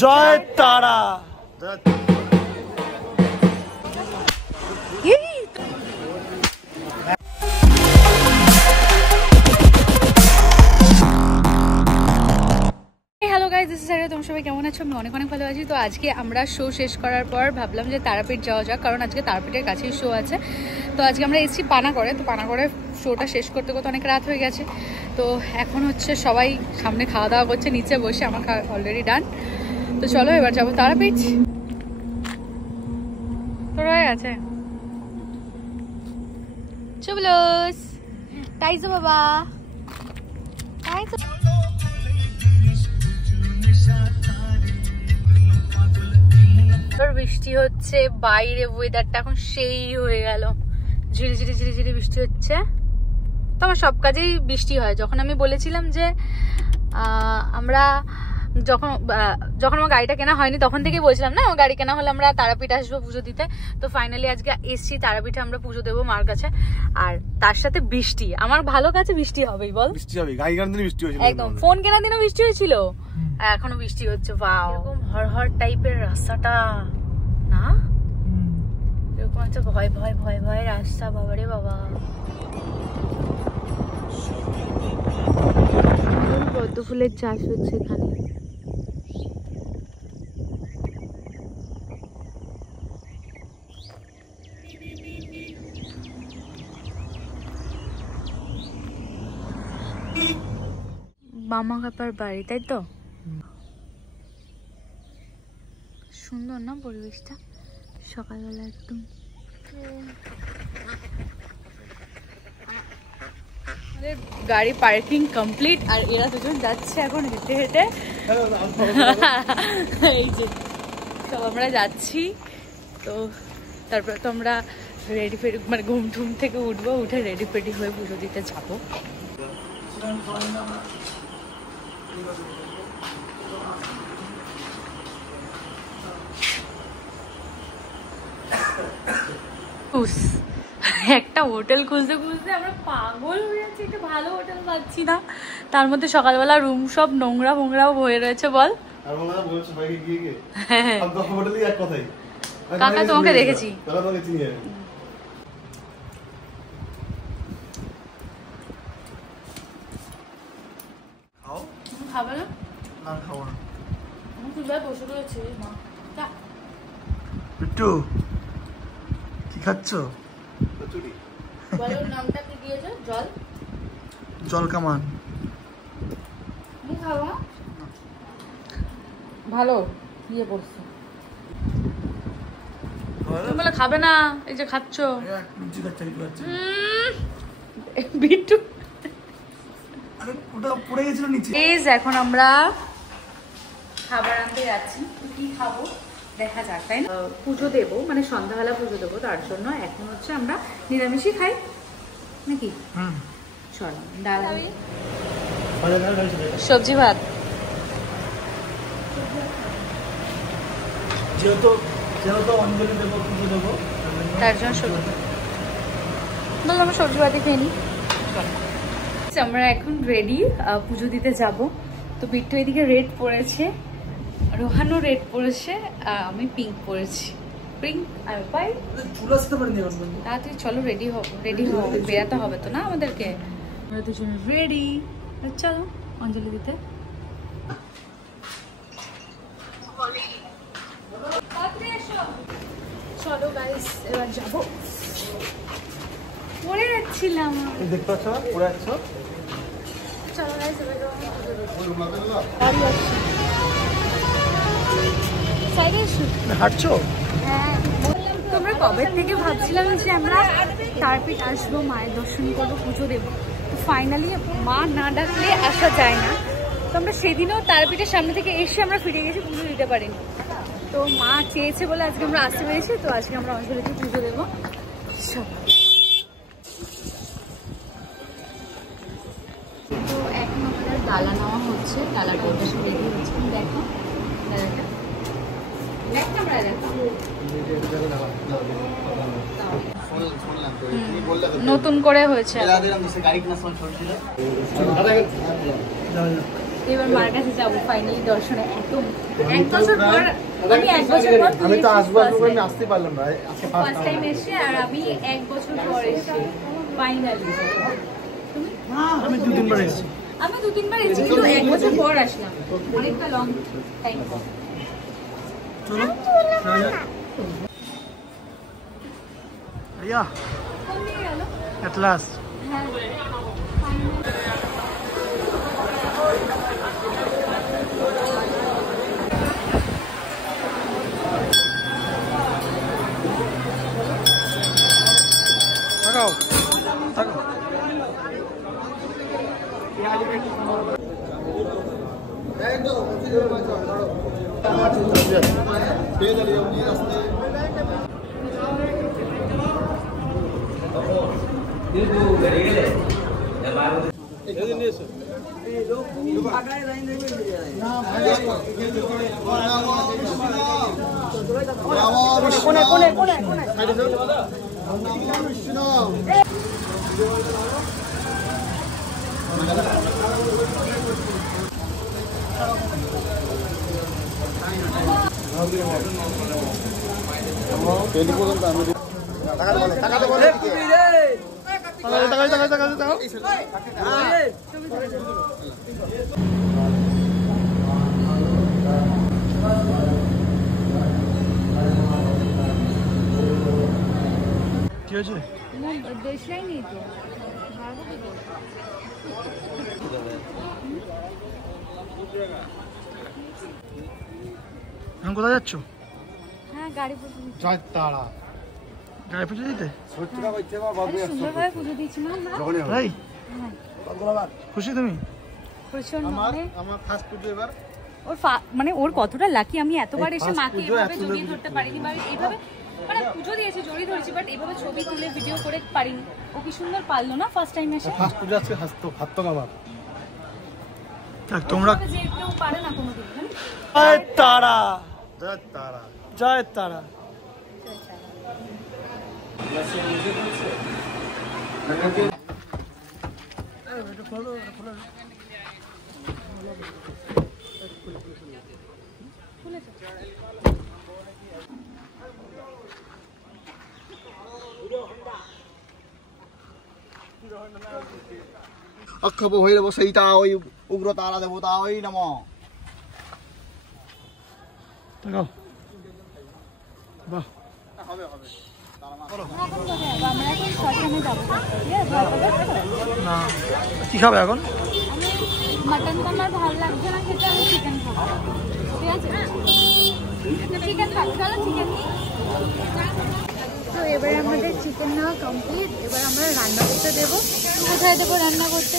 জয় তারা। Hello guys, this is সারিয়া। তোমরা সবাই কেমন আছো? আমি অনেক অনেক ভালো আছি। তো আজকে আমরা শো শেষ করার পর ভাবলাম যে তারাপীঠ যাওয়া যাক, কারণ আজকে তারাপীঠের কাছেই শো আছে। তো আজকে আমরা এসেছি পানাগড়ে। তো পানাগড়ে শোটা শেষ করতে করতে অনেক রাত হয়ে গেছে। তো এখন হচ্ছে সবাই সামনে খাওয়া দাওয়া করছে, নিচে বসে। আমার খাওয়া অলরেডি ডান। তো চলো এবার যাবো তারাপীঠ। তো রয়ে গেছে চুবলুস টাইজো বাবা, টাইজো। বৃষ্টি হচ্ছে বাইরে, ওয়েদারটা এখন সেই হয়ে গেল। ঝিরিঝিরি ঝিরিঝিরি বৃষ্টি হচ্ছে। তো আমার সব কাজেই বৃষ্টি হয়। যখন আমি বলেছিলাম যে আমরা যখন আমার গাড়িটা কেনা হয়নি তখন থেকেই বলছিলাম না, আমার গাড়ি কেনা হলে আমরা তারাপীঠ আসবো পুজো দিতে। তো ফাইনালি আজকে এসছি তারাপীঠে, আমরা পুজো দেবো মার কাছে। আর তার সাথে বৃষ্টি, আমার ভালো কাছে বৃষ্টি হবেই। বল বৃষ্টি হবে, গাড়ি কেনার দিনে বৃষ্টি হয়েছিল, একদম ফোন কেনার দিনও বৃষ্টি হয়েছিল, এখনো বৃষ্টি হচ্ছে। বাও, এরকম হরহর টাইপের রাস্তাটা না, এরকম একটা ভয় ভয় ভয় ভয় রাস্তা। বাবারে বাবা, পদ্ম ফুলের চাষ হচ্ছে এখানে। মামা কাপার বাড়ি, তাই তো? সুন্দর না পরিবেশটা সকালবেলা একদম। গাড়ি পার্কিং কমপ্লিট, আর এরা দুজন যাচ্ছে এখন হেঁটে হেঁটে। এই যে সব আমরা যাচ্ছি। তো তারপরে তো আমরা রেডি ফেডি, মানে ঘুম ঠুম থেকে উঠবো, উঠে রেডি ফেডি হয়ে পুজো দিতে যাবো। একটা হোটেল খুঁজতে খুঁজতে আমরা পাগল হয়ে যাচ্ছি, একটা ভালো হোটেল পাচ্ছি না। তার মধ্যে সকালবেলা রুম সব নোংরা ফোংরাও হয়ে রয়েছে। বল কাকা, তোমাকে দেখেছি। খাবে না? খাবো না, বসে রয়েছে। কি খাচ্ছ? বলো নামটা কি দিয়েছো? জল, জল কামান। খাবো ভালো ইয়ে পড়ছে। তুমি বলে খাবে না, এই যে খাচ্ছ। বিট্টু পড়ে গেছিল নিচে। এখন আমরা খাবার আনতে যাচ্ছি। কি খাবো দেখা যাক, তাই না? পুজো দেবো, মানে সন্ধ্যাবেলা পুজো দেবো, তার জন্য এখন হচ্ছে আমরা নিরামিষই খাই নাকি। চলো, ডাল সবজি ভাত। যেহেতু অঞ্জলি দেবো, পুজো দেবো, তার জন্য সবজি বললাম আমরা সবজি ভাতই খেয়ে নিই। আমরা এখন রেডি পুজো দিতে যাব। তো বিট্টু এদিকে রেড পরেছে, রোহানও রেড পরেছে, আমি পিঙ্ক পরেছি। পিঙ্ক আর পাই তাড়াতাড়ি চলো, রেডি হবো, বেরাতে হবে তো না আমাদেরকে। আমরা দুজন রেডি, চলো অঞ্জলি দিতে। চলো গাইস, এবার যাবো। পড়ে যাচ্ছিলাম, দেখতে পাচ্ছ পড়ে যাচ্ছ। চলো গাইস, এবার হাঁটছো? হ্যাঁ, তোমরা কবে থেকে ভাবছিলাম যে আমরা তারাপীঠ আসবো, মায়ের দর্শন করবো, পুজো দেবো। তো ফাইনালি মা না ডাকলে আসা যায় না। তো আমরা সেদিনও তারাপীঠের সামনে থেকে এসে আমরা ফিরে গেছি, পুজো দিতে পারিনি। তো মা চেয়েছে বলে আজকে আমরা আসতে পেরেছি। তো আজকে আমরা অঞ্জলিতে পুজো দেবো। তো এখন আমাদের ডালা নেওয়া হচ্ছে, ডালাটা বেশি রেডি হচ্ছে। দেখো ডালাটা, দেখো আমরা দেখো নতুন করে হয়েছে এবার মার কাছে যাবো ফাইনালি দর্শনে। একদম এক বছর পর আমি আমি তো আসবো আমি আসতে পারলাম না, ফার্স্ট টাইম এসে, আর আমি এক বছর পর এসে ফাইনালি। আমি 2-3 বার এসেছি। আমি 2-3 বার এসেছি, কিন্তু এক বছর পর আসলাম, অনেকটা লং টাইম পর। চলো ভাইয়া কোন দিকে গেল? এট লাস্ট হ্যাঁ থাকো থাকো। কি হয়েছে? দেশলাই নেই তো। এখন কোথায় যাচ্ছ? হ্যাঁ গাড়ি পুজো জয় তারা। গাড়ি পুজো দিতে? সুন্দরভাবে পুজো দিচ্ছি না আমরা। ভাই খুশি তুমি? প্রচন্ড আমার ফার্স্ট পুজো এবার। ওর মানে ওর কতটা লাকি, আমি এতবার এসে মাকে এভাবে জড়িয়ে ধরতে পারিনি, বা এইভাবে মানে পুজো দিয়েছি জড়িয়ে ধরেছি, বাট এভাবে ছবি তুলে ভিডিও করে পারিনি। ও কি সুন্দর পারলো না ফার্স্ট টাইম এসে। ফার্স্ট পুজো আজকে হাসতো আমার। তোমরা যে কেউ পারে না কোনোদিন। জয় তারা, জয় তারা, জয় তারা। অক্ষব ভৈরব সীতা ওই উগ্র তারা দেবতা ওই নম। বাহ আমরা এখন শ্মশানে যাবো। না কি খাবে এখন? আমি মাটন তো আমার ভালো লাগছে না খেতে, আমি চিকেন খাবো। ঠিক আছে চিকেন খাবো, চলো চিকেন নিই। তো এবারে আমাদের চিকেন নেওয়া কমপ্লিট, এবার আমরা রান্না করতে দেবো। কোথায় দেবো রান্না করতে,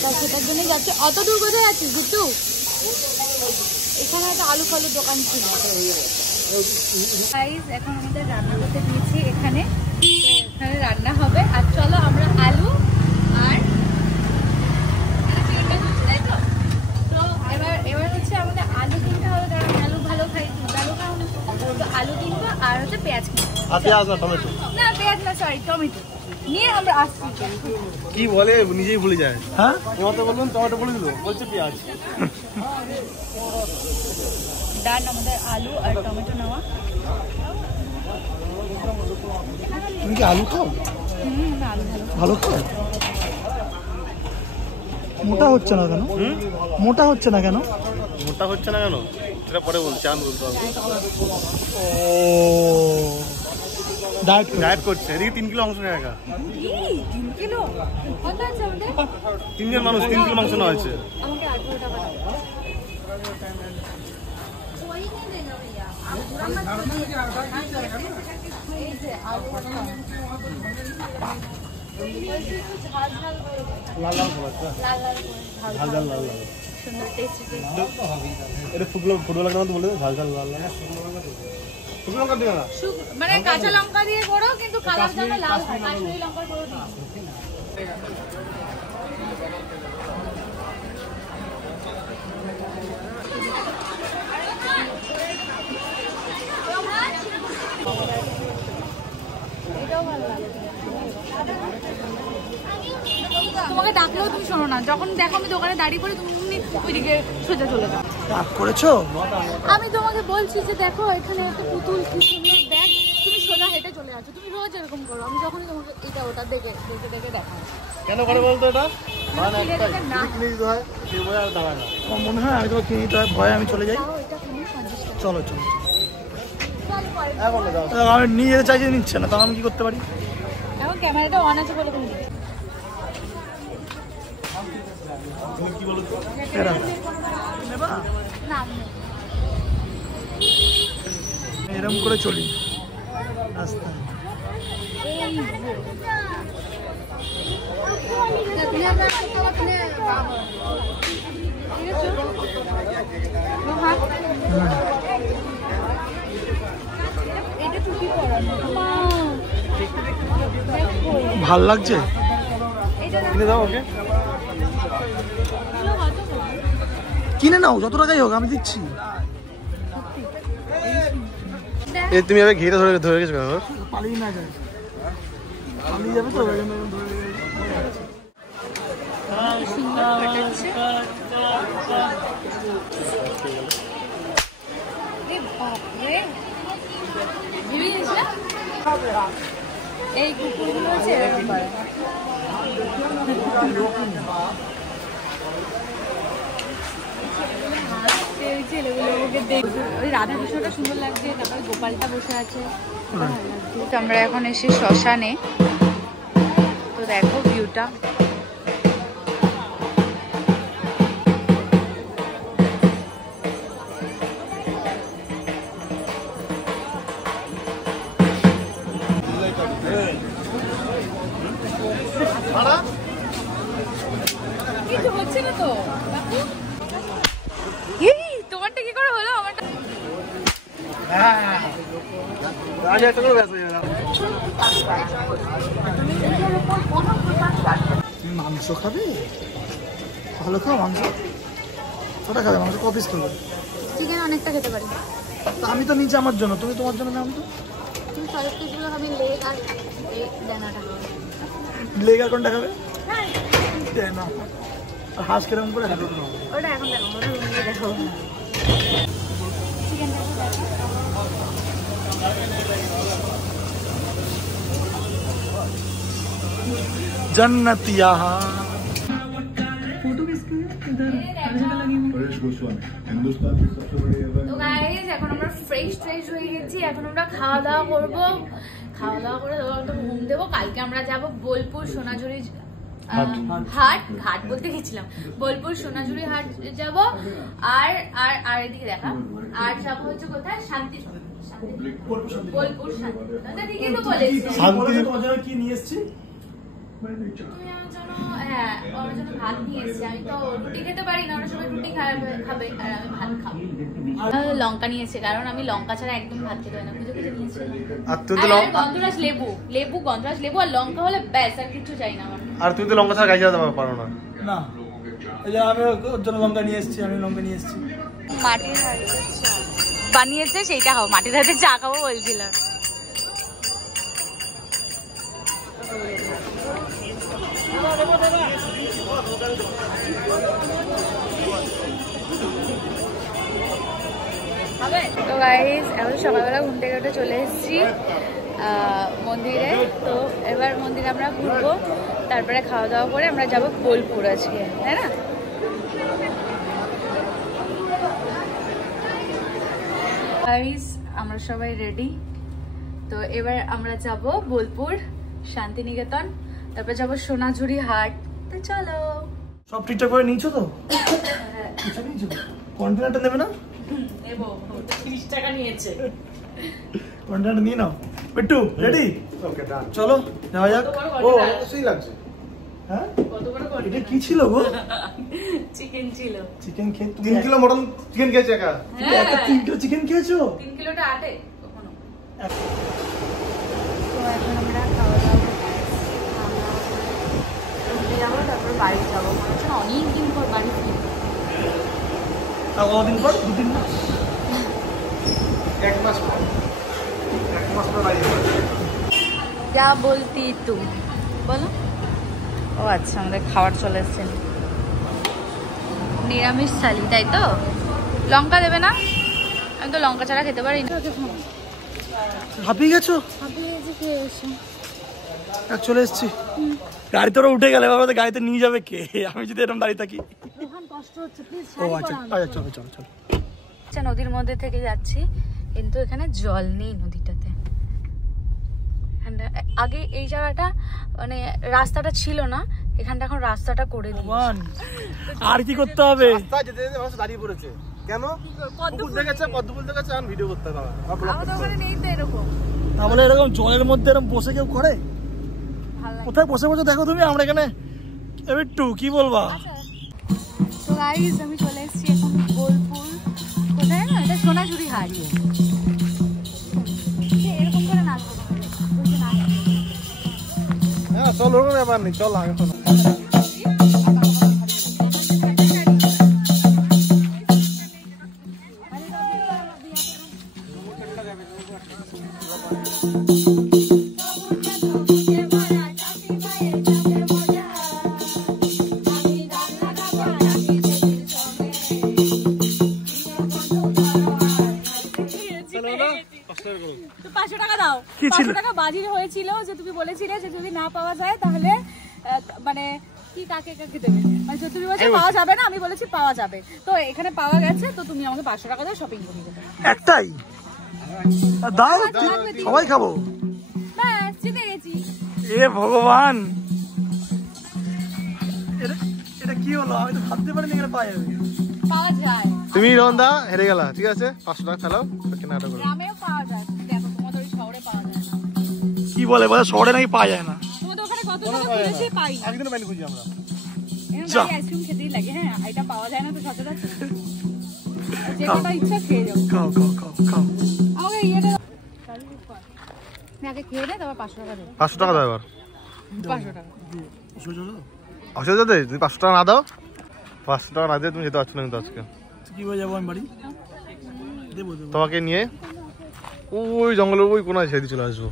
তা সেটার জন্যই যাচ্ছি। অত দূর কোথায় যাচ্ছিস জিতু? এখানে একটা আলু ফালুর দোকান ছিল। গাইস এখন আমাদের রান্না করতে দিয়েছি এখানে, এখানে রান্না হবে। আর চলো আমরা আলু আর তাই তো। তো এবার হচ্ছে আমাদের আলু কিনতে হবে, কারণ আমি আলু ভালো খাই, আলু খাও না, তো আলু কিনবো আর হচ্ছে পেঁয়াজ কিনবো। পেঁয়াজ না টমেটো? না পেঁয়াজ না, সরি টমেটো নিয়ে আমরা আসছি। কি বলে নিজেই ভুলে যায়। হ্যাঁ টমেটো বললাম, টমেটো বলে দিল, বলছে পেঁয়াজ। ডান আমাদের আলু আর টমেটো নেওয়া। তুমি কি আলু খাও? আলু ভালো খাও। মোটা হচ্ছে না কেন? মোটা হচ্ছে না কেন? মোটা হচ্ছে না কেন সেটা পরে বলছি, আমি বলতে পারবো। ও ডায়েট করছে, এদিকে 3 কিলো মাংস খায় একা। 3 কিলো কত আছে আমাদের? 3 জন মানুষ 3 কিলো মাংস নেওয়া হয়েছে। আমাকে 18 টাকা দাও। এই যে আলু লাল লাল করে, ঝাল ঝাল লাল লাল, সুন্দর টেস্টি। এটা ফুটবল লাগানোর মতো বলে ঝাল ঝাল লাল লাল। শুকনো লঙ্কা দিও না, মানে কাঁচা লঙ্কা দিয়ে করো, কিন্তু কালার যেন লাল হয়, কাশ্মীরি লঙ্কা করো দিই। এটাও ভালো লাগে। বললেও তুমি শোনো না, যখন দেখো আমি দোকানে দাঁড়িয়ে পড়ে তুমি ওইদিকে সোজা চলে যাও। রাগ করেছো? আমি তোমাকে বলছি যে দেখো এখানে একটা পুতুল কি সুন্দর ব্যাগ, তুমি সোজা হেঁটে চলে যাচ্ছ। তুমি রোজ এরকম করো, আমি যখনই তোমাকে এটা ওটা দেখে দেখে দেখে দেখাই। কেন করে বলতো এটা? মানে একটাই কিনে দিতে হয়, কেউ বোঝা আর দাঁড়ায় না। আমার মনে হয় আমি তোমাকে কিনে নিতে হয়, ভয়ে আমি চলে যাই। এটা তুমি 50 টাকা। চলো চলো। হ্যাঁ বলো দাও। আমি নিয়ে যেতে চাইছি, নিচ্ছে না, তখন আমি কি করতে পারি? এখন ক্যামেরাটা অন আছে বলে তুমি তুমি কি বলো তো? এরা নেবা? না এরকম করে চলি রাস্তায়। ভাল লাগছে? কিনে দাও ওকে। কিনে নাও, যত টাকাই হোক আমি দিচ্ছি। এই তুমি আবার ঘিরে ধরে ধরে গেছো কেন? পালিয়ে না যায়, পালিয়ে যাবে তো। এই কুকুরগুলো হচ্ছে এরকম করে। ওই রাধা কৃষ্ণটা সুন্দর লাগছে, তারপরে গোপালটা বসে আছে। আমরা এখন এসে শ্মশানে, তো দেখো ভিউটা। কিছু হচ্ছে না তো তোমারটা কি করে হলো? আমারটা আজ একটা করে ব্যাস হয়ে গেল। তুমি মাংস খাবে? ভালো খাও মাংস। কটা খাবে মাংস? কপিস করবে? চিকেন অনেকটা খেতে পারি। আমি তো নিচে আমার জন্য, তুমি তোমার জন্য নাম তো। তুমি সলিড পিসগুলো খাবে, লেগ আর এই ডানাটা খাবে। লেগ আর কোনটা খাবে? না, আর হাঁস কিরকম করে খাবে? ওটা এখন দেখো, ওটা রুমে দেখো। চিকেনটা जन्नतिया তো গাইস এখন আমরা ফ্রেশ হয়ে গেছি। এখন আমরা খাওয়া দাওয়া করবো, খাওয়া দাওয়া করে একটা ঘুম দেবো। কালকে আমরা যাব বোলপুর সোনাঝুরি ঘাট বলতে গেছিলাম, বোলপুর সোনাঝুরি হাট যাব। আর আর আর এদিকে দেখা, আর যাবো হচ্ছে কোথায়? শান্তি বোলপুর শান্তি। ঠিকই তো বলেছি। কি নিয়ে এসছি? তুমি আমার জন্য, হ্যাঁ ওর জন্য ভাত নিয়ে এসেছি। আমি তো রুটি খেতে পারি না, ওরা সবাই রুটি খাবে আর আমি ভাত খাবো। লঙ্কা নিয়েছে, কারণ আমি লঙ্কা ছাড়া একদম ভাত খেতে হয় না। খুঁজে খুঁজে নিয়েছে। আর তুই তো গন্ধরাজ লেবু আর লঙ্কা হলে ব্যাস, আর কিছু চাই না আমার। আর তুই তো লঙ্কা ছাড়া গাইতে পারো না। না, এই যে আমি ওর জন্য লঙ্কা নিয়ে এসেছি, আমি লঙ্কা নিয়ে এসেছি। মাটির হাতে চা বানিয়েছে, সেইটা খাবো। মাটির হাতে চা খাবো বলছিলাম। তো গাইস এখন সকালবেলা ঘুম থেকে উঠে চলে এসেছি মন্দিরে। তো এবার মন্দিরে আমরা ঘুরবো, তারপরে খাওয়া দাওয়া করে আমরা যাবো বোলপুর আজকে, তাই না? গাইস আমরা সবাই রেডি। তো এবার আমরা যাব বোলপুর শান্তিনিকেতন, তারপর যাব সোনাঝুরি হাট। তো চলো। সব ঠিকঠাক করে নিয়েছো তো? কিছু নিয়েছো? কন্টেনারটা নেবে না? নেবো, 30 টাকা নিয়েছে। কন্টেনারটা নিয়ে নাও। বিট্টু রেডি? ওকে ডান। চলো যাওয়া যাক। ও অবশ্যই লাগছে। হ্যাঁ, কত বড় কন্টেনার? এটা কি ছিল গো? চিকেন ছিল। চিকেন খেয়ে 3 কিলো মটন চিকেন খেয়েছে একা। তুমি একটা 3 কিলো চিকেন খেয়েছো? 3 কিলোটা আটে কখনো। তো এখন আমরা খাওয়া দাওয়া করে যাবো, তারপর বাড়ি যাবো। মনে হচ্ছে অনেক দিন পর বাড়ি ফিরবো। আর কতদিন পর? 2-3 মাস? 1 মাস পর। 1 মাস পর বাড়ি যাবো। क्या बोलती तुम? बोलो। ও আচ্ছা, আমাদের খাবার চলে এসছে। নিরামিষ থালি, তাই তো? লঙ্কা দেবে না? আমি তো লঙ্কা ছাড়া খেতে পারি না। হাঁপিয়ে গেছো? চলে এসছি। গাড়ি তোরা উঠে গেলে বাবা, গাড়িতে নিয়ে যাবে কে? আমি যদি এরকম দাঁড়িয়ে থাকি। ও আচ্ছা চলো চলো চলো। আচ্ছা, নদীর মধ্যে থেকে যাচ্ছি, কিন্তু এখানে জল নেই নদীটাতে। আগে এই জায়গাটা মানে রাস্তাটা ছিল না, এখানটা এখন রাস্তাটা করে দিয়েছে। আর কি করতে হবে? রাস্তা যেতে যেতে মানুষ দাঁড়িয়ে পড়েছে কেন? পুকুর দেখেছে, পদ্মফুল দেখেছে, আর ভিডিও করতে হবে। আমাদের ওখানে নেই তো এরকম। তাহলে এরকম জলের মধ্যে এরকম বসে কেউ করে? কোথায় বসে বসে দেখো তুমি, আমরা এখানে একটু কি বলবা। তো গাইস, আমি চলে এসেছি এখন বোলপুর। কোথায় না, এটা সোনাঝুরি হাট। এরকম করে নাচবো, হ্যাঁ চল, ওরকম ব্যাপার নেই, চল আগে চল। বাজি হয়েছিল যে তুমি বলেছিলে যে যদি না পাওয়া যায় তাহলে মানে কি কাকে কাকে দেবে, মানে তুমি বলছো পাওয়া যাবে না, আমি বলেছি পাওয়া যাবে। তো এখানে পাওয়া গেছে, তো তুমি আমাকে 500 টাকা দাও, শপিং করে দেবে। একটাই দাও, সবাই খাবো। ব্যাস, জিতে গেছি। এ ভগবান, এটা কি হলো? আমি তো ভাবতে পারিনি এখানে পাওয়া যাবে। পাওয়া যায়। তুমি রন্দা হেরে গেলা, ঠিক আছে? 500 টাকা ফেলাও, কেনাকাটা করো। গ্রামেও পাওয়া যায়, দেখো তোমাদের ওই শহরে পাওয়া যায় না। কি বলে শহরে নাকি পাওয়া যায় না? তোমাদের ওখানে কত টাকা খুঁজেছি পাই না। একদিনও পাইনি খুঁজি আমরা। যা আইসক্রিম খেতেই লাগে। হ্যাঁ, এটা পাওয়া যায় না তো সচরাচর। যে কটা ইচ্ছা খেয়ে যাও। খাও খাও খাও খাও। আমাকে ইয়েটা আগে খেয়ে দে, তারপর 500 টাকা দেবো। 500 টাকা দাও এবার। 500 টাকা। অসুবিধা নেই, যদি 500 টাকা না দাও, 500 টাকা না দিয়ে তুমি যেতে পারছো না কিন্তু আজকে। কি বলে যাবো আমি বাড়ি? তোমাকে নিয়ে ওই জঙ্গলের ওই কোনায় ছেড়ে দিয়ে চলে আসবো।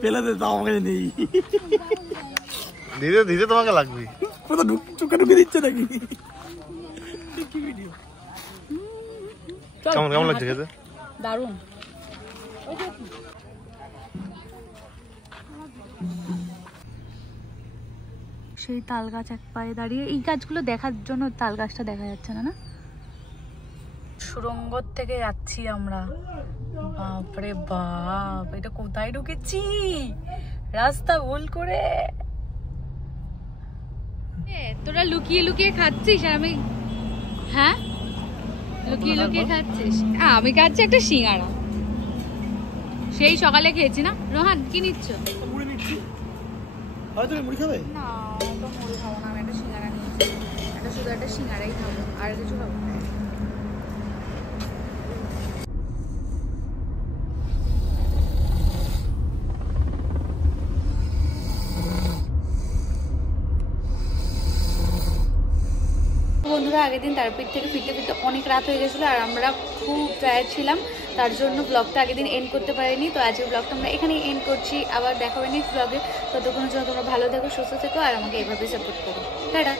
পেলে দে, তাও আমাকে নেই। ধীরে ধীরে তোমাকে লাগবে। কোথা চোখে ঢুকে দিচ্ছে নাকি? কেমন কেমন লাগছে খেতে? দারুণ। সেই তাল গাছ এক পায়ে দাঁড়িয়ে, এই গাছগুলো দেখার জন্য তাল গাছটা দেখা যাচ্ছে না। না, সুড়ঙ্গ থেকে যাচ্ছি আমরা। বাপরে বাপ, এটা কোথায় ঢুকেছি? রাস্তা ভুল করে। তোরা লুকিয়ে লুকিয়ে খাচ্ছিস আর আমি, হ্যাঁ লুকিয়ে লুকিয়ে খাচ্ছিস। আমি খাচ্ছি একটা সিঙ্গাড়া, সেই সকালে খেয়েছি না। রোহান, কি নিচ্ছ? মুড়ি নিচ্ছি। তুমি মুড়ি খাবে? না, তো মুড়ি খাবো না, আমি একটা সিঙ্গাড়া নিচ্ছি। শুধু একটা সিঙ্গাড়াই খাবো, আর কিছু খাবো না। বন্ধুরা, আগের দিন তারাপীঠ থেকে ফিরতে ফিরতে অনেক রাত হয়ে গেছিলো, আর আমরা খুব টায়ার্ড ছিলাম, তার জন্য ব্লগটা আগের দিন এন্ড করতে পারিনি। তো আজকের ব্লগটা আমরা এখানেই এন্ড করছি, আবার দেখা হবে নেক্সট ব্লগে। ততক্ষণের জন্য তোমরা ভালো থেকো, সুস্থ থেকো, আর আমাকে এভাবে সাপোর্ট করো। টাটা।